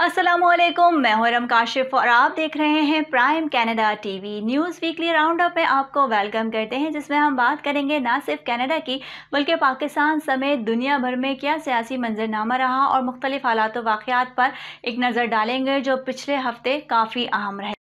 السلام علیکم، میں ہوں ارم کاشف اور آپ دیکھ رہے ہیں prime Canada T V news weekly round up میں آپ کو ویلکم کرتے ہیں، جس میں ہم بات کریں گے نہ صرف کینیڈا کی بلکہ پاکستان سمیت دنیا بھر میں کیا سیاسی منظرنامہ رہا اور مختلف حالات و واقعات پر ایک نظر ڈالیں گے جو پچھلے ہفتے کافی اہم رہے۔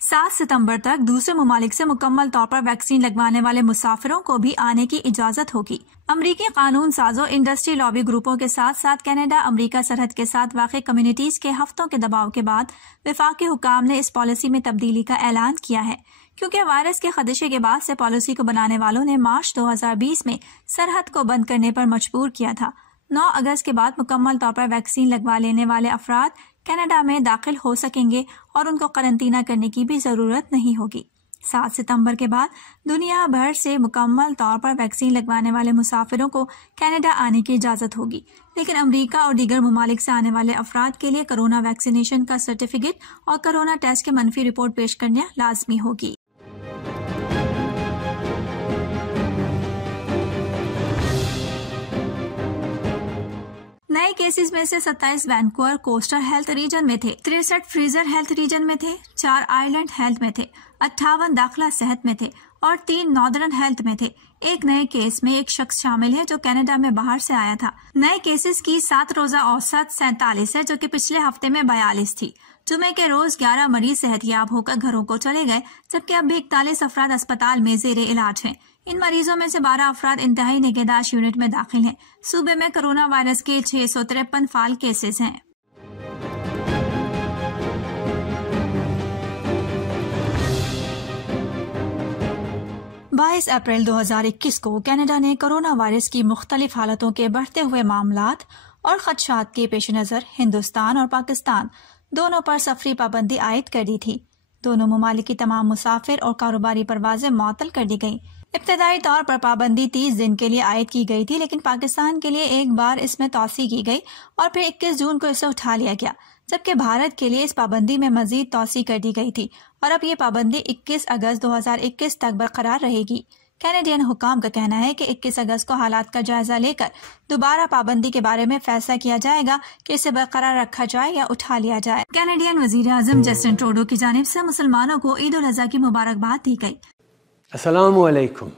7 ستمبر تک دوسرے ممالک سے مکمل طور پر ویکسین لگوانے والے مسافروں کو بھی آنے کی اجازت ہوگی۔ امریکی قانون سازوں انڈسٹری لابی گروپوں کے ساتھ ساتھ کینیڈا امریکہ سرحد کے ساتھ واقع کمیونٹیز کے ہفتوں کے دباؤ کے بعد وفاقی حکام نے اس پالیسی میں تبدیلی کا اعلان کیا ہے، کیونکہ وائرس کے خدشے کے بعد سے پالیسی کو بنانے والوں نے مارچ 2020 میں سرحد کو بند کرنے پر مجبور کیا تھا۔ 9 اگست کے بعد مکمل طور پر ویکسین لگوا لینے والے افراد کینیڈا میں داخل ہو سکیں گے اور ان کو قرنطینہ کرنے کی بھی ضرورت نہیں ہوگی۔ 7 ستمبر کے بعد دنیا بھر سے مکمل طور پر ویکسین لگوانے والے مسافروں کو کینیڈا آنے کی اجازت ہوگی، لیکن امریکہ اور دیگر ممالک سے آنے والے افراد کے لیے کرونا ویکسینیشن کا سرٹیفکیٹ اور کرونا ٹیسٹ کی منفی رپورٹ پیش کرنا لازمی ہوگی۔ نئے کیسز میں سے 27 وینکوور کوسٹل ہیلتھ ریجن میں تھے، 63 فریزر ہیلتھ ریجن میں تھے، 4 آئرلینڈ ہیلتھ میں تھے، 58 داخلہ صحت میں تھے اور 3 ناردرن ہیلتھ میں تھے۔ ایک نئے کیس میں ایک شخص شامل ہے جو کینیڈا میں باہر سے آیا تھا۔ نئے کیسز کی 7 روزہ اوسط 47 ہے، جو کہ پچھلے ہفتے میں 42 تھی۔ جمعے کے روز 11 مریض صحت یاب ہو کر گھروں کو چلے گئے، جبکہ اب بھی 41 افراد اسپتال میں زیر علاج ہیں۔ ان مریضوں میں سے 12 افراد انتہائی نگہداشت یونٹ میں داخل ہیں۔ صوبے میں کرونا وائرس کے 653 فعال کیسز ہیں۔ بائیس اپریل 2021 کو کینیڈا نے کرونا وائرس کی مختلف حالتوں کے بڑھتے ہوئے معاملات اور خدشات کے پیش نظر ہندوستان اور پاکستان دونوں پر سفری پابندی عائد کر دی تھی۔ دونوں ممالک کی تمام مسافر اور کاروباری پروازیں معطل کر دی گئیں۔ ابتدائی طور پر پابندی 30 دن کے لیے عائد کی گئی تھی، لیکن پاکستان کے لیے ایک بار اس میں توسیع کی گئی اور پھر 21 جون کو اسے اٹھا لیا گیا، جبکہ بھارت کے لیے اس پابندی میں مزید توسیع کر دی گئی تھی اور اب یہ پابندی 21 اگست 2021 تک برقرار رہے گی۔ کینیڈین حکام کا کہنا ہے کہ 21 اگست کو حالات کا جائزہ لے کر دوبارہ پابندی کے بارے میں فیصلہ کیا جائے گا کہ اسے برقرار رکھا جائے یا اٹھا لیا جائے۔ کینیڈین وزیر اعظم جسٹن ٹروڈو کی جانب سے مسلمانوں کو عید الاضحیٰ کی مبارکباد دی گئی۔ Assalamu alaikum.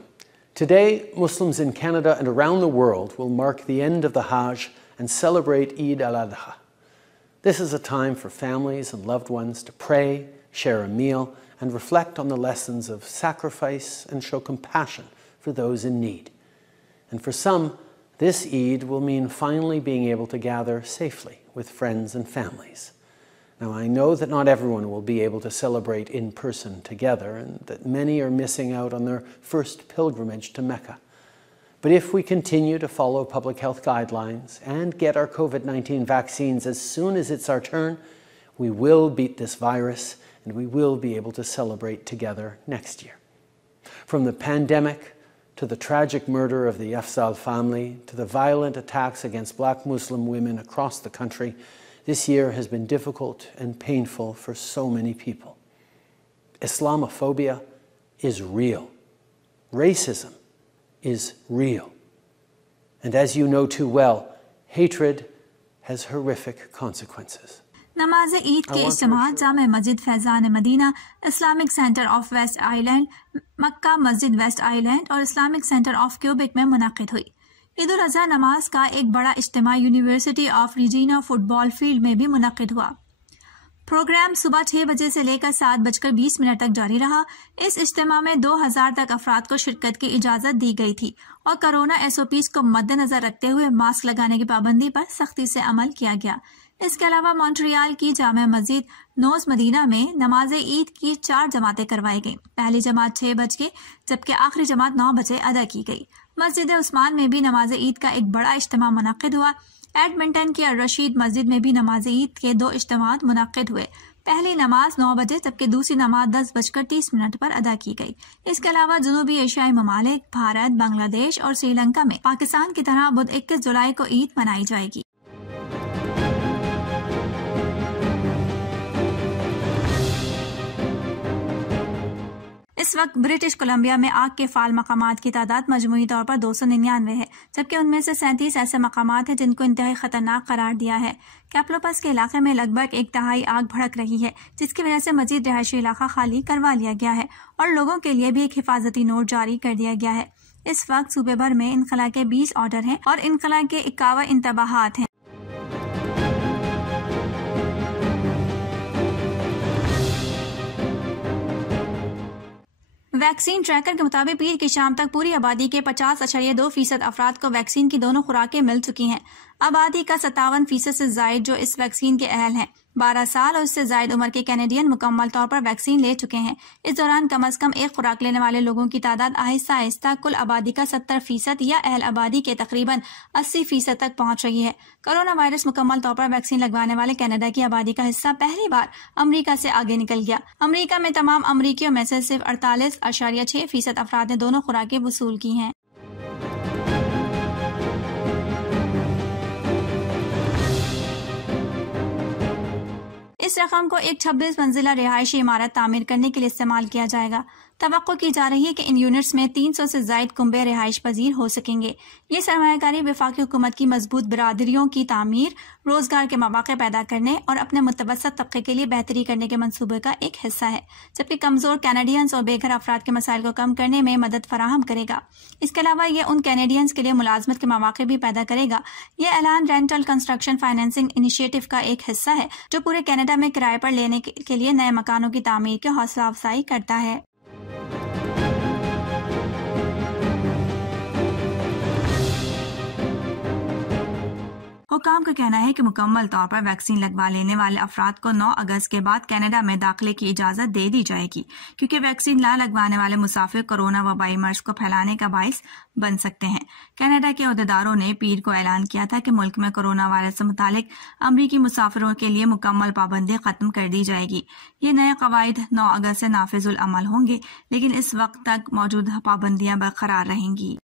Today, Muslims in Canada and around the world will mark the end of the Hajj and celebrate Eid al-Adha. This is a time for families and loved ones to pray, share a meal, and reflect on the lessons of sacrifice and show compassion for those in need. And for some, this Eid will mean finally being able to gather safely with friends and families. Now, I know that not everyone will be able to celebrate in person together, and that many are missing out on their first pilgrimage to Mecca. But if we continue to follow public health guidelines and get our COVID-19 vaccines as soon as it's our turn, we will beat this virus and we will be able to celebrate together next year. From the pandemic to the tragic murder of the Afzal family to the violent attacks against Black Muslim women across the country, this year has been difficult and painful for so many people. Islamophobia is real. Racism is real. And as you know too well, hatred has horrific consequences. نماز عید کے اجتماعات جامع مسجد فیضان مدینہ، Islamic centre of West Island, مکہ مسجد West Island اور اسلامک سینٹر آف کیوبک میں منعقد ہوئی۔ عید الاضحیٰ نماز کا ایک بڑا اجتماع university of Regina football field میں بھی منعقد ہوا۔ پروگرام صبح 6 بجے سے لے کر 7:20 تک جاری رہا۔ اس اجتماع میں 2000 تک افراد کو شرکت کی اجازت دی گئی تھی اور کرونا SOPs کو مد نظر رکھتے ہوئے ماسک لگانے کی پابندی پر سختی سے عمل کیا گیا۔ اس کے علاوہ مونٹریال کی جامع مسجد نوز مدینہ میں نماز عید کی 4 جماعتیں کروائی گئیں۔ پہلی جماعت 6 بجے جبکہ آخری جماعت 9 بجے ادا کی گئی۔ مسجد عثمان میں بھی نماز عید کا ایک بڑا اجتماع منعقد ہوا۔ ایڈمنٹن کی الرشید مسجد میں بھی نماز عید کے 2 اجتماعات منعقد ہوئے۔ پہلی نماز 9 بجے جبکہ دوسری نماز 10:30 پر ادا کی گئی۔ اس کے علاوہ جنوبی ایشیائی ممالک بھارت، بنگلہ دیش اور سری لنکا میں پاکستان کی طرح بدھ 21 جولائی کو عید منائی جائے گی۔ اس اس وقت برٹش کولمبیا میں آگ کے فعال مقامات کی تعداد مجموعی طور پر 299 ہے، جبکہ ان میں سے 37 ایسے مقامات ہیں جن کو انتہائی خطرناک قرار دیا ہے۔ کیپلوپس کے علاقے میں لگ بھگ 1/3 آگ بھڑک رہی ہے، جس کی وجہ سے مزید رہائشی علاقہ خالی کروا لیا گیا ہے اور لوگوں کے لیے بھی ایک حفاظتی نوٹ جاری کر دیا گیا ہے۔ اس وقت صوبے بھر میں انخلا کے 20 آرڈر ہیں اور انخلا کے 51 انتباہات ہیں۔ ویکسین ٹریکر کے مطابق پیر کی شام تک پوری آبادی کے 50.2% افراد کو ویکسین کی دونوں خوراکیں مل چکی ہیں۔ آبادی کا 57% سے زائد جو اس ویکسین کے اہل ہیں 12 سال اور اس سے زائد عمر کے کینیڈین مکمل طور پر ویکسین لے چکے ہیں۔ اس دوران کم از کم ایک خوراک لینے والے لوگوں کی تعداد آہستہ آہستہ کل آبادی کا 70% یا اہل آبادی کے تقریباً 80% تک پہنچ رہی ہے۔ کرونا وائرس مکمل طور پر ویکسین لگوانے والے کینیڈا کی آبادی کا حصہ پہلی بار امریکہ سے آگے نکل گیا۔ امریکہ میں تمام امریکیوں میں سے صرف 48.6% افراد نے دونوں خوراکیں وصول کی ہیں۔ اس رقم کو ایک 26 منزلہ رہائشی عمارت تعمیر کرنے کے لیے استعمال کیا جائے گا۔ توقع کی جا رہی ہے کہ ان یونٹس میں 300 سے زائد کنبے رہائش پذیر ہو سکیں گے۔ یہ سرمایہ کاری وفاقی حکومت کی مضبوط برادریوں کی تعمیر، روزگار کے مواقع پیدا کرنے اور اپنے متوسط طبقے کے لیے بہتری کرنے کے منصوبے کا ایک حصہ ہے، جبکہ کمزور کینیڈینز اور بے گھر افراد کے مسائل کو کم کرنے میں مدد فراہم کرے گا۔ اس کے علاوہ یہ ان کینیڈینز کے لیے ملازمت کے مواقع بھی پیدا کرے گا۔ یہ اعلان رینٹل کنسٹرکشن فائنینسنگ انیشیٹو کا ایک حصہ ہے جو پورے کینیڈا میں کرائے پر لینے کے لیے نئے مکانوں کی تعمیر کی حوصلہ افزائی کرتا ہے۔ حکام کا کہنا ہے کہ مکمل طور پر ویکسین لگوا لینے والے افراد کو 9 اگست کے بعد کینیڈا میں داخلے کی اجازت دے دی جائے گی، کیونکہ ویکسین نہ لگوانے والے مسافر کورونا وبائی مرض کو پھیلانے کا باعث بن سکتے ہیں۔ کینیڈا کے عہدیداروں نے پیر کو اعلان کیا تھا کہ ملک میں کورونا وائرس سے متعلق امریکی مسافروں کے لیے مکمل پابندی ختم کر دی جائے گی۔ یہ نئے قواعد 9 اگست سے نافذ العمل ہوں گے، لیکن اس وقت تک موجودہ پابندیاں برقرار رہیں گی۔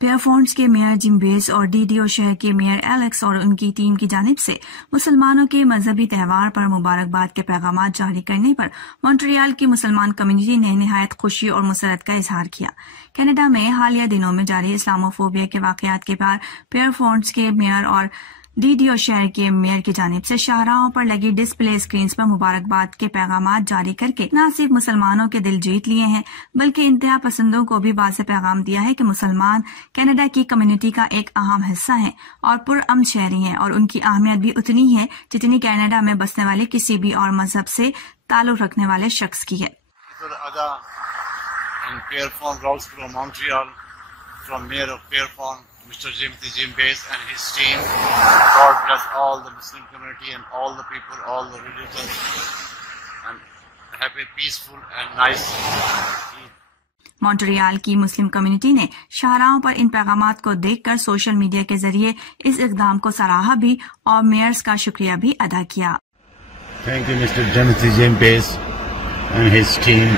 پیئرفونٹس کے میئر جم بیس اور ڈیڈیو شہر کے میئر ایلیکس اور ان کی ٹیم کی جانب سے مسلمانوں کے مذہبی تہوار پر مبارکباد کے پیغامات جاری کرنے پر مونٹریال کی مسلمان کمیونٹی نے نہایت خوشی اور مسرت کا اظہار کیا۔ کینیڈا میں حالیہ دنوں میں جاری اسلاموفوبیا کے واقعات کے بعد پیئرفونٹس کے میئر اور ڈیڈیو شہر کے میئر کی جانب سے شاہراہوں پر لگی ڈسپلے اسکرینز پر مبارکباد کے پیغامات جاری کر کے نہ صرف مسلمانوں کے دل جیت لیے ہیں بلکہ انتہا پسندوں کو بھی واضح پیغام دیا ہے کہ مسلمان کینیڈا کی کمیونٹی کا ایک اہم حصہ ہیں اور پرامن شہری ہیں، اور ان کی اہمیت بھی اتنی ہے جتنی کینیڈا میں بسنے والے کسی بھی اور مذہب سے تعلق رکھنے والے شخص کی ہے۔ Mr. Jim Bass and his team. God bless all the Muslim community and all the people, all the religions, and have a peaceful and nice Eid. Montreal کی مسلم کمیونٹی نے شاہراہوں پر ان پیغامات کو دیکھ کر سوشل میڈیا کے ذریعے اس اقدام کو سراہا بھی اور میئرز کا شکریہ بھی ادا کیا۔ Thank you, Mr. Jim Bass and his team.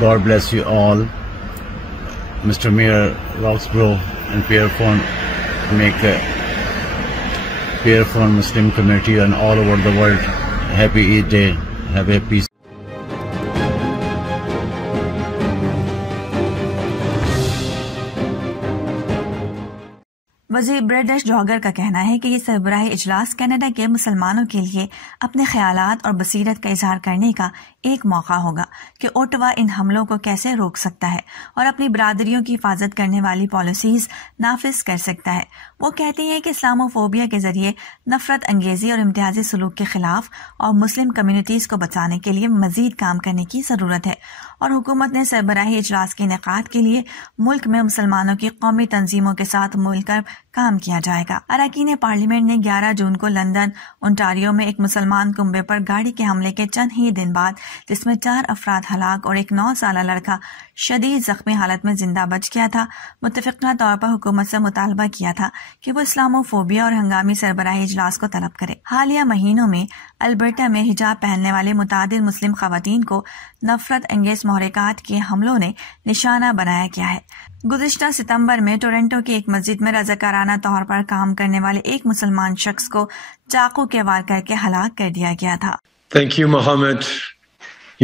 God bless you all. Mr. Mayor Roxborough and Pierrefonds make Pierrefonds Muslim community and all over the world happy Eid day. Have a peace. وزیر British jogger کا کہنا ہے کہ یہ سربراہی اجلاس Canada کے مسلمانوں کے لیے اپنے خیالات اور بصیرت کا اظہار کرنے کا ایک موقع ہوگا کہ اوٹوا ان حملوں کو کیسے روک سکتا ہے اور اپنی برادریوں کی حفاظت کرنے والی پالیسیز نافذ کر سکتا ہے۔ وہ کہتی ہے کہ اسلاموفوبیا کے ذریعے نفرت انگیزی اور امتیازی سلوک کے خلاف اور مسلم کمیونٹیز کو بچانے کے لیے مزید کام کرنے کی ضرورت ہے، اور حکومت نے سربراہی اجلاس کے انعقاد کے لیے ملک میں مسلمانوں کی قومی تنظیموں کے ساتھ مل کر کام کیا جائے گا۔ اراکین پارلیمنٹ نے 11 جون کو لندن، انٹاریو میں ایک مسلمان کنبے پر گاڑی کے حملے کے چند ہی دن بعد جس میں 4 افراد ہلاک اور ایک 9 سالہ لڑکا شدید زخمی حالت میں زندہ بچ گیا تھا، متفقہ طور پر حکومت سے مطالبہ کیا تھا کہ وہ اسلامو فوبیا اور ہنگامی سربراہی اجلاس کو طلب کرے۔ حالیہ مہینوں میں البرٹا میں حجاب پہننے والے متعدد مسلم خواتین کو نفرت انگیز محرکات کے حملوں نے نشانہ بنایا گیا ہے۔ گزشتہ ستمبر میں ٹورنٹو کی ایک مسجد میں رضاکارانہ طور پر کام کرنے والے ایک مسلمان شخص کو چاقو کے وار کر کے ہلاک کر دیا گیا تھا۔ Thank you, Mohammed.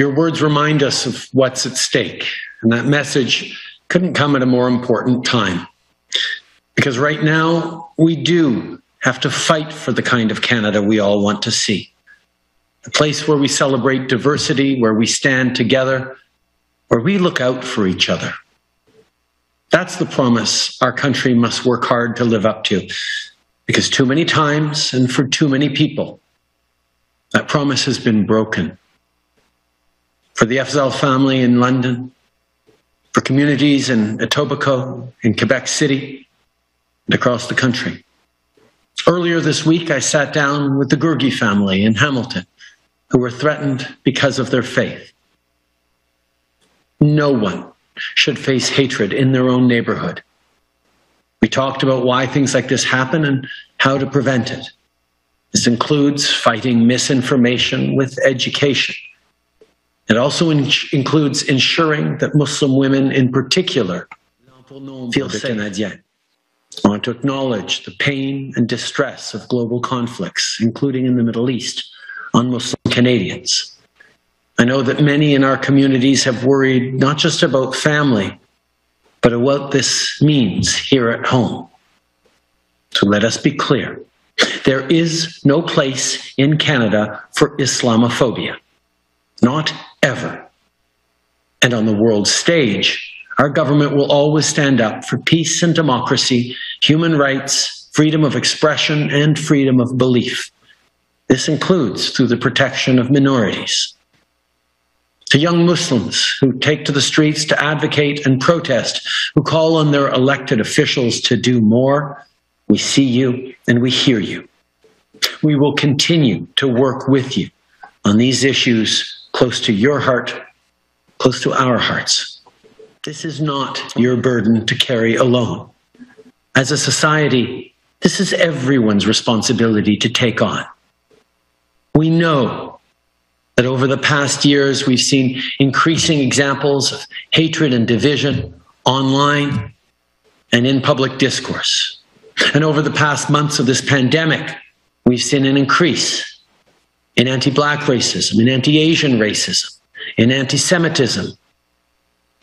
Your words remind us of what's at stake, and that message couldn't come at a more important time. Because right now, we do have to fight for the kind of Canada we all want to see. A place where we celebrate diversity, where we stand together, where we look out for each other. That's the promise our country must work hard to live up to. Because too many times, and for too many people, that promise has been broken. For the Afzal family in London, for communities in Etobicoke, in Quebec City, and across the country. Earlier this week, I sat down with the Gurgi family in Hamilton, who were threatened because of their faith. No one should face hatred in their own neighborhood. We talked about why things like this happen and how to prevent it. This includes fighting misinformation with education. It also includes ensuring that Muslim women in particular feel safe. I want to acknowledge the pain and distress of global conflicts, including in the Middle East, on Muslim Canadians. I know that many in our communities have worried not just about family, but what this means here at home. So let us be clear. There is no place in Canada for Islamophobia. Not ever. And on the world stage, our government will always stand up for peace and democracy, human rights, freedom of expression, and freedom of belief. This includes through the protection of minorities. To young Muslims who take to the streets to advocate and protest, who call on their elected officials to do more, we see you and we hear you. We will continue to work with you on these issues close to your heart, close to our hearts. This is not your burden to carry alone. As a society, this is everyone's responsibility to take on. We know that over the past years, we've seen increasing examples of hatred and division online and in public discourse. And over the past months of this pandemic, we've seen an increase in anti-Black racism, in anti-Asian racism, in anti-Semitism,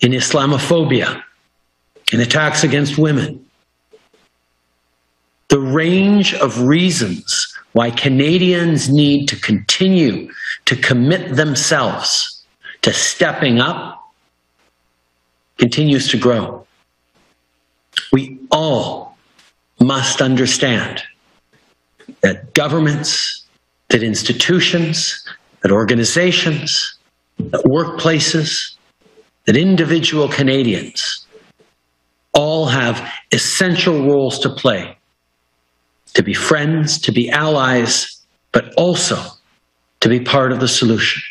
in Islamophobia, in attacks against women. The range of reasons why Canadians need to continue to commit themselves to stepping up continues to grow. We all must understand that governments, that institutions, that organizations, that workplaces, that individual Canadians all have essential roles to play, to be friends, to be allies, but also to be part of the solution.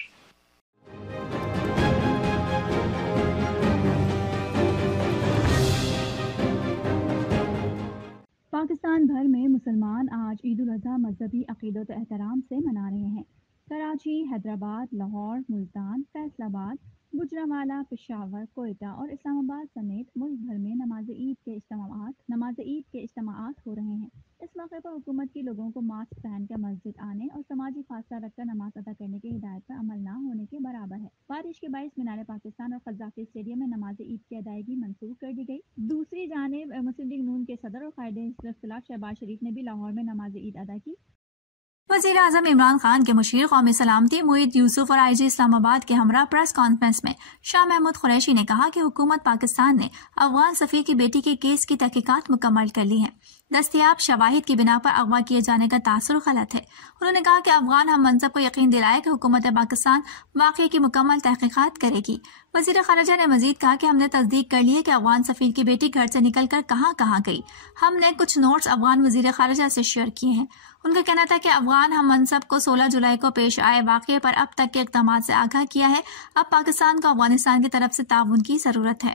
Pakistan بھر میں مسلمان آج عید الاضحیٰ مذہبی عقیدت و احترام سے منا رہے ہیں۔ کراچی، حیدرآباد، لاہور، ملتان، فیصل آباد، گوجرانوالہ، پشاور، کوئٹہ اور اسلام آباد سمیت ملک بھر میں نماز عید کے اجتماعات ہو رہے ہیں۔ اس موقع پر حکومت کی لوگوں کو ماسک پہن کر مسجد آنے اور سماجی فاصلہ رکھ کر نماز ادا کرنے کی ہدایت پر عمل نہ ہونے کے برابر ہے۔ بارش کے باعث مینار پاکستان اور قذافی اسٹیڈیم میں نماز عید کی ادائیگی منسوخ کر دی گئی۔ دوسری جانب مسلم لیگ نون کے صدر اور قائد حزب اختلاف شہباز شریف نے بھی لاہور میں نماز عید ادا کی۔ وزیر اعظم عمران خان کے مشیر قومی سلامتی معید یوسف اور آئی جی اسلام آباد کے ہمراہ پریس کانفرنس میں شاہ محمود قریشی نے کہا کہ حکومت پاکستان نے افغان سفیر کی بیٹی کے کیس کی تحقیقات مکمل کر لی ہیں۔ دستیاب شواہد کی بنا پر اغوا کیے جانے کا تاثر غلط ہے۔ انہوں نے کہا کہ افغان ہم منصب کو یقین دلایا کہ حکومت پاکستان واقعے کی مکمل تحقیقات کرے گی۔ وزیر خارجہ نے مزید کہا کہ ہم نے تصدیق کر لی ہے کہ افغان سفیر کی بیٹی گھر سے نکل کر کہاں کہاں گئی. ہم نے کچھ نوٹس افغان وزیر خارجہ سے شیئر کیے ہیں. ان کا کہنا تھا کہ افغان ہم منصب کو 16 جولائی کو پیش آئے واقعے پر اب تک کے اقدامات سے آگاہ کیا ہے. اب پاکستان کو افغانستان کی طرف سے تعاون کی ضرورت ہے.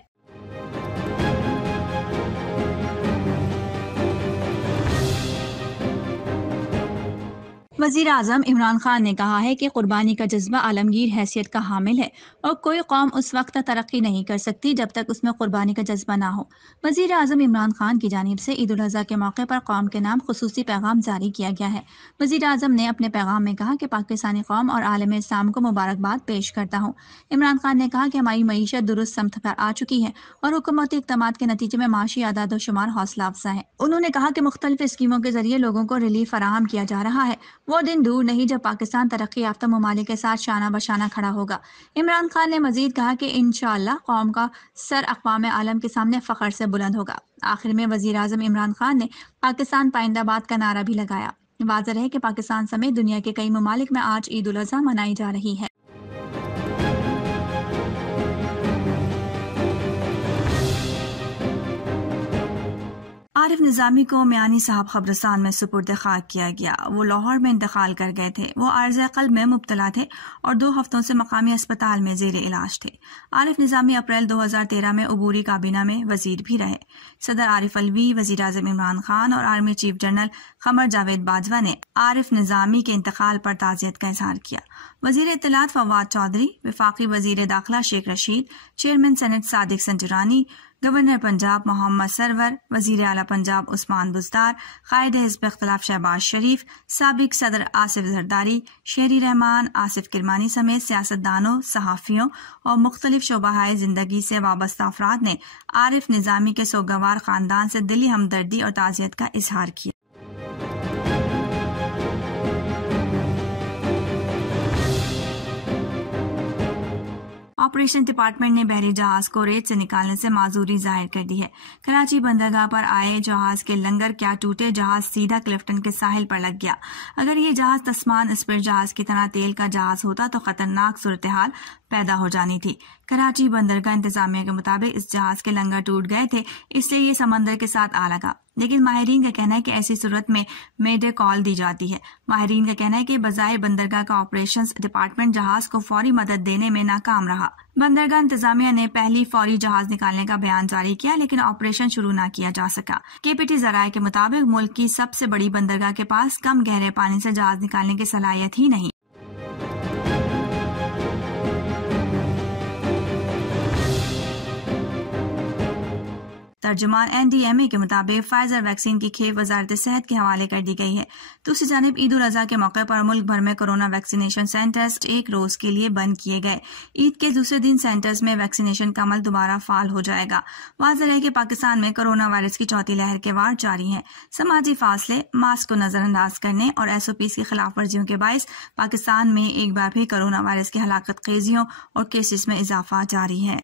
وزیر اعظم عمران خان نے کہا ہے کہ قربانی کا جذبہ عالمگیر حیثیت کا حامل ہے اور کوئی قوم اس وقت ترقی نہیں کر سکتی جب تک اس میں قربانی کا جذبہ نہ ہو. وزیر اعظم عمران خان کی جانب سے عید الاضحیٰ کے موقع پر قوم کے نام خصوصی پیغام جاری کیا گیا ہے. وزیر اعظم نے اپنے پیغام میں کہا کہ پاکستانی قوم اور عالم اسلام کو مبارکباد پیش کرتا ہوں. عمران خان نے کہا کہ ہماری معیشت درست سمت پر آ چکی ہے اور حکومتی اقدامات کے نتیجے میں معاشی اعداد و شمار حوصلہ افزا ہے. انہوں نے کہا کہ مختلف اسکیموں کے ذریعے لوگوں کو ریلیف فراہم کیا جا رہا ہے. وہ دن دور نہیں جب پاکستان ترقی یافتہ ممالک کے ساتھ شانہ بشانہ کھڑا ہوگا. عمران خان نے مزید کہا کہ انشاءاللہ قوم کا سر اقوام عالم کے سامنے فخر سے بلند ہوگا. آخر میں وزیر اعظم عمران خان نے پاکستان پائندہ باد کا نعرہ بھی لگایا. واضح ہے کہ پاکستان سمیت دنیا کے کئی ممالک میں آج عید الاضحیٰ منائی جا رہی ہے. عارف نظامی کو میانی صاحب قبرستان میں سپرد خاک کیا گیا. وہ لاہور میں انتقال کر گئے تھے. وہ عارضہ قلب میں مبتلا تھے اور 2 ہفتوں سے مقامی اسپتال میں زیر علاج تھے. عارف نظامی اپریل 2013 میں عبوری کابینہ میں وزیر بھی رہے. صدر عارف الوی، وزیر اعظم عمران خان اور army chief general Qamar Javed Bajwa نے عارف نظامی کے انتقال پر تعزیت کا اظہار کیا. وزیر اطلاعات فواد چودھری، وفاقی وزیر داخلہ Sheikh Rashid, chairman senate Sadiq Sanjrani, governor Punjab Muhammad Sarwar, وزیر اعلیٰ پنجاب عثمان بزدار، قائد حزب اختلاف شہباز شریف، سابق صدر آصف زرداری، شہری رحمان، آصف کرمانی سمیت سیاستدانوں، صحافیوں اور مختلف شعبۂ زندگی سے وابستہ افراد نے عارف نظامی کے سوگوار خاندان سے دلی ہمدردی اور تعزیت کا اظہار کیا. آپریشن ڈپارٹمنٹ نے بحری جہاز کو ریت سے نکالنے سے معذوری ظاہر کر دی ہے. کراچی بندرگاہ پر آئے جہاز کے لنگر کیا ٹوٹے، جہاز سیدھا کلفٹن کے ساحل پر لگ گیا. اگر یہ جہاز تسمان اسپیڈ جہاز کی طرح تیل کا جہاز ہوتا تو خطرناک صورتحال پیدا ہو جانی تھی. کراچی بندرگاہ انتظامیہ کے مطابق اس جہاز کے لنگر ٹوٹ گئے تھے، اس لیے یہ سمندر کے ساتھ آ لگا. لیکن ماہرین کا کہنا ہے کہ ایسی صورت میں میڈے کال دی جاتی ہے. ماہرین کا کہنا ہے کہ بظاہر بندرگاہ کا آپریشنز ڈپارٹمنٹ جہاز کو فوری مدد دینے میں ناکام رہا. بندرگاہ انتظامیہ نے پہلی فوری جہاز نکالنے کا بیان جاری کیا لیکن آپریشن شروع نہ کیا جا سکا. KPT ذرائع کے مطابق ملک کی سب سے بڑی بندرگاہ کے پاس کم گہرے پانی سے جہاز نکالنے کی صلاحیت ہی نہیں. ترجمان NDMA کے مطابق فائزر ویکسین کی کھیپ وزارت صحت کے حوالے کر دی گئی ہے. دوسری جانب عید الاضحیٰ کے موقع پر ملک بھر میں کورونا ویکسینیشن سینٹرز 1 روز کے لیے بند کیے گئے. عید کے دوسرے دن سینٹرز میں ویکسینیشن کا عمل دوبارہ فعال ہو جائے گا. واضح ہے کہ پاکستان میں کورونا وائرس کی چوتھی لہر کے وار جاری ہیں. سماجی فاصلے، ماسک کو نظر انداز کرنے اور SOPs کی خلاف ورزیوں کے باعث پاکستان میں ایک بار پھر کورونا وائرس کی ہلاکت خیزیوں اور کیسز میں اضافہ جاری ہے.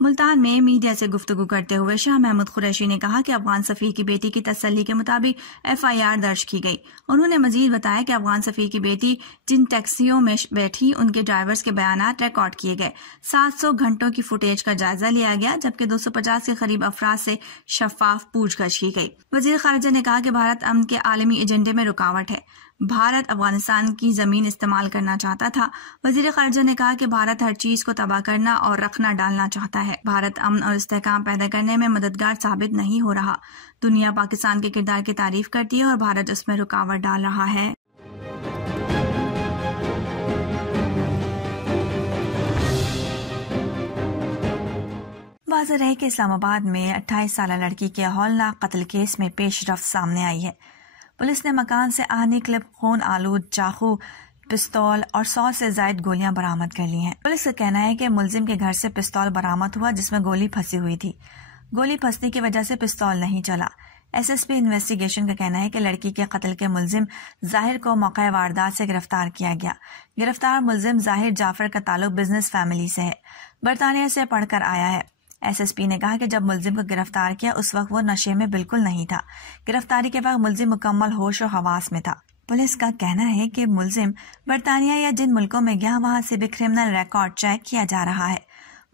ملتان میں میڈیا سے گفتگو کرتے ہوئے شاہ محمود قریشی نے کہا کہ افغان سفیر کی بیٹی کی تسلی کے مطابق FIR درج کی گئی. انہوں نے مزید بتایا کہ افغان سفیر کی بیٹی جن ٹیکسیوں میں بیٹھی ان کے ڈرائیورز کے بیانات ریکارڈ کیے گئے. 700 گھنٹوں کی فوٹیج کا جائزہ لیا گیا جبکہ 250 کے قریب افراد سے شفاف پوچھ گچھ کی گئی. وزیر خارجہ نے کہا کہ بھارت امن کے عالمی ایجنڈے میں رکاوٹ ہے. بھارت افغانستان کی زمین استعمال کرنا چاہتا تھا. وزیر خارجہ نے کہا کہ بھارت ہر چیز کو تباہ کرنا اور رکھنا ڈالنا چاہتا ہے. بھارت امن اور استحکام پیدا کرنے میں مددگار ثابت نہیں ہو رہا. دنیا پاکستان کے کردار کی تعریف کرتی ہے اور بھارت اس میں رکاوٹ ڈال رہا ہے. واضح ہے کہ اسلام آباد میں 28 سالہ لڑکی کے ہولناک قتل کیس میں پیش رفت سامنے آئی ہے. پولیس نے مکان سے آہنی کلپ، خون آلود چاقو، پستول اور 100 سے زائد گولیاں برآمد کر لی ہیں. پولیس کا کہنا ہے کہ ملزم کے گھر سے پستول برآمد ہوا جس میں گولی پھنسی ہوئی تھی. گولی پھنسنے کی وجہ سے پستول نہیں چلا. SSP انویسٹیگیشن کا کہنا ہے کہ لڑکی کے قتل کے ملزم ظاہر کو موقع واردات سے گرفتار کیا گیا. گرفتار ملزم ظاہر جعفر کا تعلق بزنس فیملی سے ہے. برطانیہ سے پڑھ کر آیا ہے. ایس ایس پی نے کہا کہ جب ملزم کو گرفتار کیا اس وقت وہ نشے میں بالکل نہیں تھا. گرفتاری کے بعد ملزم مکمل ہوش و حواس میں تھا. پولیس کا کہنا ہے کہ ملزم برطانیہ یا جن ملکوں میں گیا وہاں سے بھی کرمنل ریکارڈ چیک کیا جا رہا ہے.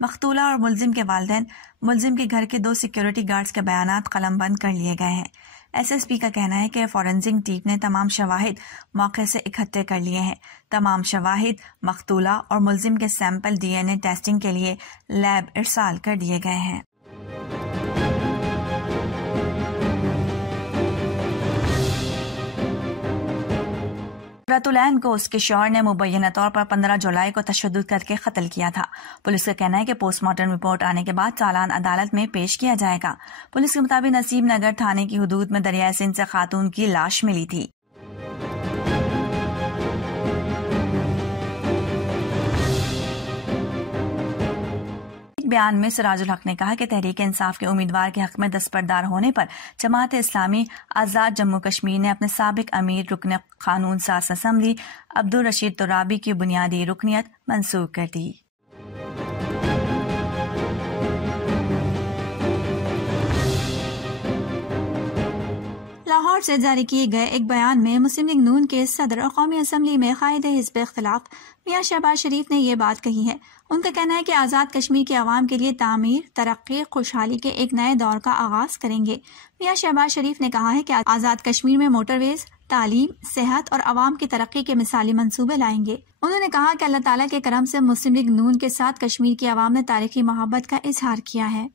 مقتولہ اور ملزم کے والدین، ملزم کے گھر کے 2 سیکیورٹی گارڈز کے بیانات قلم بند کر لیے گئے ہیں. ایس ایس پی کا کہنا ہے کہ فورنزک ٹیم نے تمام شواہد موقع سے اکٹھے کر لیے ہیں. تمام شواہد مقتولہ اور ملزم کے سیمپل ڈی این اے ٹیسٹنگ کے لیے لیب ارسال کر دیے گئے ہیں. قرۃ العین کو اس کے شوہر نے مبینہ طور پر 15 جولائی کو تشدد کر کے قتل کیا تھا. پولیس کا کہنا ہے کہ پوسٹ مارٹم رپورٹ آنے کے بعد چالان عدالت میں پیش کیا جائے گا. پولیس کے مطابق نسیم نگر تھانے کی حدود میں دریائے سندھ سے خاتون کی لاش ملی تھی. بیان میں سراج الحق نے کہا کہ تحریک انصاف کے امیدوار کے حق میں دستبردار ہونے پر جماعت اسلامی آزاد جموں کشمیر نے اپنے سابق امیر رکن قانون ساز اسمبلی عبدالرشید ترابی کی بنیادی رکنیت منسوخ کر دی. لاہور سے جاری کیے گئے ایک بیان میں مسلم لیگ نون کے صدر اور قومی اسمبلی میں قائد حزب اختلاف میاں شہباز شریف نے یہ بات کہی ہے. ان کا کہنا ہے کہ آزاد کشمیر کے عوام کے لیے تعمیر، ترقی، خوشحالی کے ایک نئے دور کا آغاز کریں گے. میاں شہباز شریف نے کہا ہے کہ آزاد کشمیر میں موٹر ویز، تعلیم، صحت اور عوام کی ترقی کے مثالی منصوبے لائیں گے. انہوں نے کہا کہ اللہ تعالیٰ کے کرم سے مسلم لیگ نون کے ساتھ کشمیر کی عوام نے تاریخی محبت کا اظہار کیا ہے.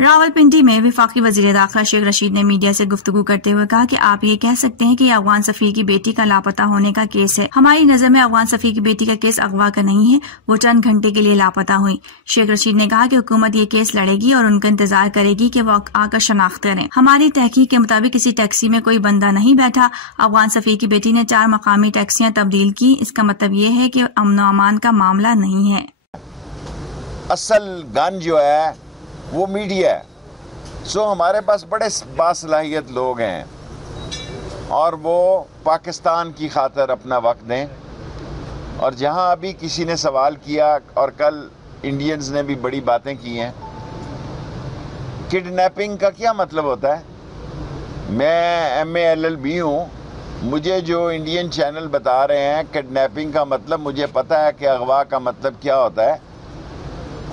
راولپنڈی میں وفاقی وزیر داخلہ شیخ رشید نے میڈیا سے گفتگو کرتے ہوئے کہا کہ آپ یہ کہہ سکتے ہیں کہ یہ افغان سفیر کی بیٹی کا لاپتہ ہونے کا کیس ہے. ہماری نظر میں افغان سفیر کی بیٹی کا کیس اغوا کا نہیں ہے، وہ چند گھنٹے کے لیے لاپتہ ہوئی. شیخ رشید نے کہا کہ حکومت یہ کیس لڑے گی اور ان کا انتظار کرے گی کہ وہ آ کر شناخت کریں. ہماری تحقیق کے مطابق کسی ٹیکسی میں کوئی بندہ نہیں بیٹھا. افغان سفیر کی بیٹی نے 4 مقامی ٹیکسیاں تبدیل کی. اس کا مطلب یہ ہے کہ امن و امان کا معاملہ نہیں ہے. اصل گن جو ہے وہ میڈیا ہے. ہمارے پاس بڑے باصلاحیت لوگ ہیں اور وہ پاکستان کی خاطر اپنا وقت دیں. اور جہاں ابھی کسی نے سوال کیا اور کل انڈینز نے بھی بڑی باتیں کی ہیں، کڈنیپنگ کا کیا مطلب ہوتا ہے؟ میں MA LLB ہوں، مجھے جو انڈین چینل بتا رہے ہیں کڈنیپنگ کا مطلب، مجھے پتہ ہے کہ اغوا کا مطلب کیا ہوتا ہے.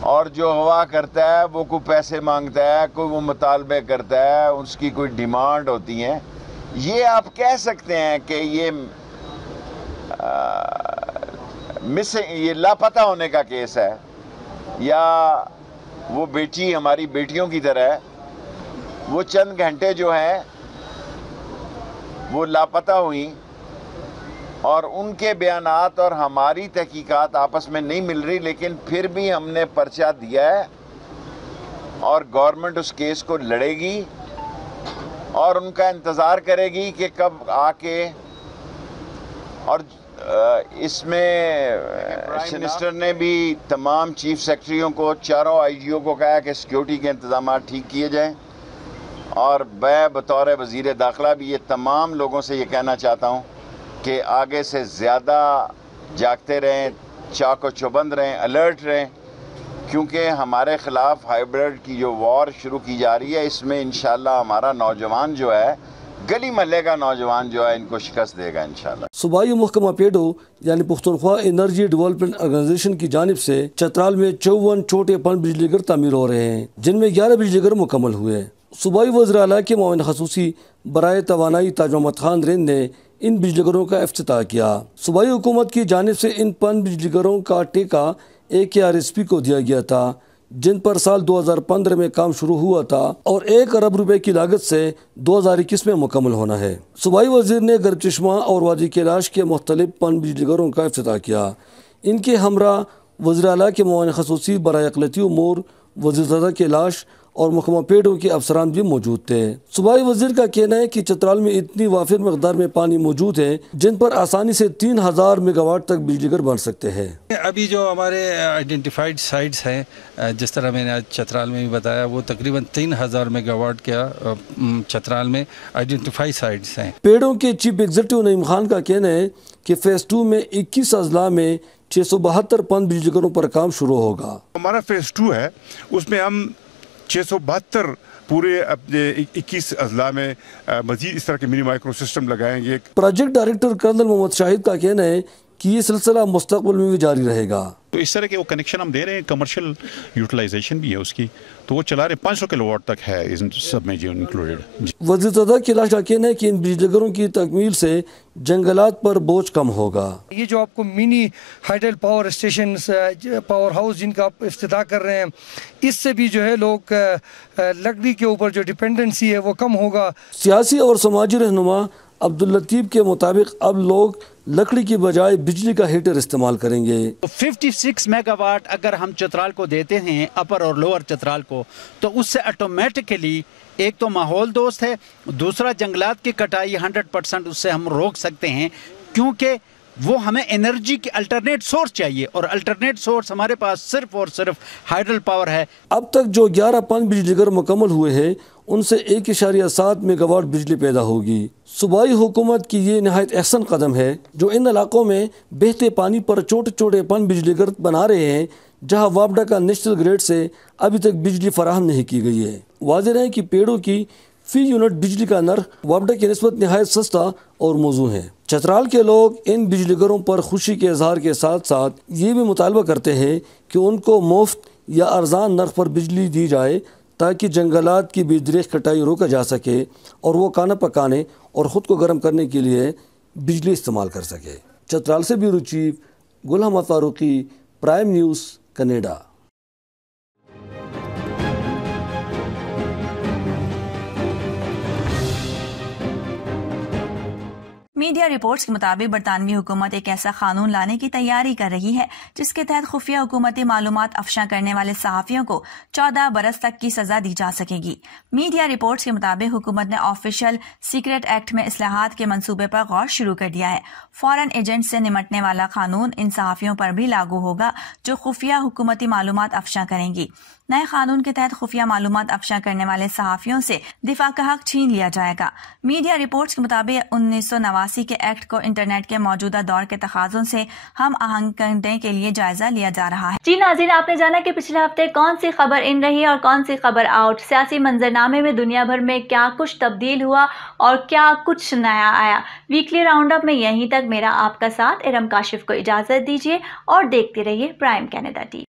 اور جو اغوا کرتا ہے وہ کوئی پیسے مانگتا ہے، کوئی وہ مطالبے کرتا ہے، اس کی کوئی ڈیمانڈ ہوتی ہیں. یہ آپ کہہ سکتے ہیں کہ یہ لاپتہ ہونے کا کیس ہے، یا وہ بیٹی ہماری بیٹیوں کی طرح ہے. وہ چند گھنٹے جو ہیں وہ لاپتہ ہوئیں اور ان کے بیانات اور ہماری تحقیقات آپس میں نہیں مل رہی، لیکن پھر بھی ہم نے پرچہ دیا ہے اور گورنمنٹ اس کیس کو لڑے گی اور ان کا انتظار کرے گی کہ کب آ کے. اور اس میں منسٹر نے بھی تمام چیف سیکرٹریوں کو، 4 IGO کو کہا کہ سیکیورٹی کے انتظامات ٹھیک کیے جائیں. اور میں بطور وزیر داخلہ بھی یہ تمام لوگوں سے یہ کہنا چاہتا ہوں کہ آگے سے زیادہ جاگتے رہیں، چاق و چوبند رہیں، الرٹ رہیں، کیونکہ ہمارے خلاف ہائیبرڈ کی جو وار شروع کی جا رہی ہے، اس میں انشاءاللہ ہمارا نوجوان جو ہے، گلی محلے کا نوجوان جو ہے، ان کو شکست دے گا انشاءاللہ. صوبائی محکمہ پیڈو یعنی پختونخوا انرجی ڈیولپمنٹ آرگنائزیشن کی جانب سے چترال میں 54 چھوٹے پن بجلی گھر تعمیر ہو رہے ہیں، جن میں 11 بجلی گھر مکمل ہوئے. صوبائی وزیر اعلیٰ کے معاون خصوصی برائے توانائی تاج محمد خان رند نے ان بجلی گھروں کا افتتاح کیا. صوبائی حکومت کی جانب سے ان پن بجلی گھروں کا ٹیکہ AKRSP کو دیا گیا تھا، جن پر سال 2015 میں کام شروع ہوا تھا اور 1 ارب روپے کی لاگت سے 2021 میں مکمل ہونا ہے. صوبائی وزیر نے گرب چشمہ اور وادی کیلاش کے مختلف پن بجلی گھروں کا افتتاح کیا. ان کے ہمراہ وزیر اعلیٰ کے معاون خصوصی برائے اقلیتی امور وزیر زادہ کیلاش اور محکمہ پیڑوں کے افسران بھی موجود تھے۔ صوبائی وزیر کا کہنا ہے کہ چترال میں اتنی وافر مقدار میں پانی موجود ہے جن پر آسانی سے 3000 میگا واٹ تک بجلی گھر بن سکتے ہیں۔ ابھی جو ہمارے آئیڈینٹیفائڈ سائٹس ہیں، جس طرح میں نے آج چترال میں بھی بتایا، وہ تقریباً 3000 میگا واٹ کا چترال میں آئیڈینٹیفائی سائٹس ہیں۔ پیڑوں کے چیف ایگزیکٹو نعیم خان کا کہنا ہے کہ فیز 2 میں 21 اضلاع میں 672 پن بجلی گھروں پر کام شروع ہوگا۔ ہمارا فیز 2 ہے، اس میں ہم 672 پورے اپنے 21 اضلاع میں مزید اس طرح کے منی مائکرو سسٹم لگائیں گے۔ پروجیکٹ ڈائریکٹر کرنل محمد شاہد کا کہنا ہے کہ یہ سلسلہ مستقبل میں بھی جاری رہے گا۔ تو اس طرح کے وہ کنیکشن ہم دے رہے ہیں، کمرشل یوٹیلائزیشن بھی ہے اس کی، تو وہ چلا رہے ہیں، 500 کلو واٹ تک ہے اس سب میں جو انکلوڈیڈ۔ وزیر زادہ کیلاش کا کہنا ہے کہ ان بجلی گھروں کی تکمیل سے جنگلات پر بوجھ کم ہوگا۔ یہ جو آپ کو mini hydel power stations, power house جن کا آپ افتتاح کر رہے ہیں، اس سے بھی جو ہے لوگ لکڑی کے اوپر جو ڈیپینڈنسی ہے وہ کم ہوگا۔ سیاسی اور سماجی رہنما عبداللطیف کے مطابق اب لوگ لکڑی کی بجائے بجلی کا ہیٹر استعمال کریں گے۔ 56 میگا واٹ اگر ہم چترال کو دیتے ہیں، اپر اور لوور چترال کو، تو اس سے آٹومیٹکلی ایک تو ماحول دوست ہے، دوسرا جنگلات کی کٹائی 100% اس سے ہم روک سکتے ہیں، کیونکہ وہ ہمیں انرجی کی الٹرنیٹ سورس چاہیے، اور الٹرنیٹ سورس ہمارے پاس صرف اور صرف ہائیڈل پاور ہے۔ اب تک جو 11 پن بجلی گھر مکمل ہوئے ہیں ان سے 1.7 میگا واٹ بجلی پیدا ہوگی۔ صوبائی حکومت کی یہ نہایت احسن قدم ہے جو ان علاقوں میں بہتے پانی پر چھوٹے چھوٹے پن بجلی گھر بنا رہے ہیں جہاں وابڈا کا نیشنل گریڈ سے ابھی تک بجلی فراہم نہیں کی گئی ہے۔ واضح ہے کہ پیڑوں کی فی یونٹ بجلی کا نرخ وابڈا کی نسبت نہایت سستا اور موزوں ہے۔ چترال کے لوگ ان بجلی گھروں پر خوشی کے اظہار کے ساتھ ساتھ یہ بھی مطالبہ کرتے ہیں کہ ان کو مفت یا ارزان نرخ پر بجلی دی جائے تاکہ جنگلات کی بے دریغ کٹائی روکا جا سکے اور وہ کھانا پکانے اور خود کو گرم کرنے کے لیے بجلی استعمال کر سکے۔ چترال سے bureau chief Gul Ahmad Farooqi, Prime News, Canada. Media reports کے مطابق برطانوی حکومت ایک ایسا قانون لانے کی تیاری کر رہی ہے جس کے تحت خفیہ حکومتی معلومات افشاں کرنے والے صحافیوں کو 14 برس تک کی سزا دی جا سکے گی۔ میڈیا رپورٹس کے مطابق حکومت نے آفیشل سیکرٹ ایکٹ میں اصلاحات کے منصوبے پر غور شروع کر دیا ہے۔ فارن ایجنٹ سے نمٹنے والا قانون ان صحافیوں پر بھی لاگو ہوگا جو خفیہ حکومتی معلومات افشاں کریں گی۔ نئے قانون کے تحت خفیہ معلومات افشاں کرنے والے صحافیوں سے دفاع کا حق چھین لیا جائے گا۔ میڈیا رپورٹس کے مطابق 1989 کے ایکٹ کو انٹرنیٹ کے موجودہ دور کے تقاضوں سے ہم آہنگ کرنے کے لیے جائزہ لیا جا رہا ہے۔ جی ناظرین، آپ نے جانا کہ پچھلے ہفتے کون سی خبر ان رہی اور کون سی خبر آؤٹ، سیاسی منظرنامے میں دنیا بھر میں کیا کچھ تبدیل ہوا اور کیا کچھ نیا آیا۔ ویکلی راؤنڈ اپ میں یہیں تک۔ میرا آپ کا ساتھ ارم کاشف کو اجازت دیجیے اور دیکھتے رہیے پرائم کینیڈا ٹی وی۔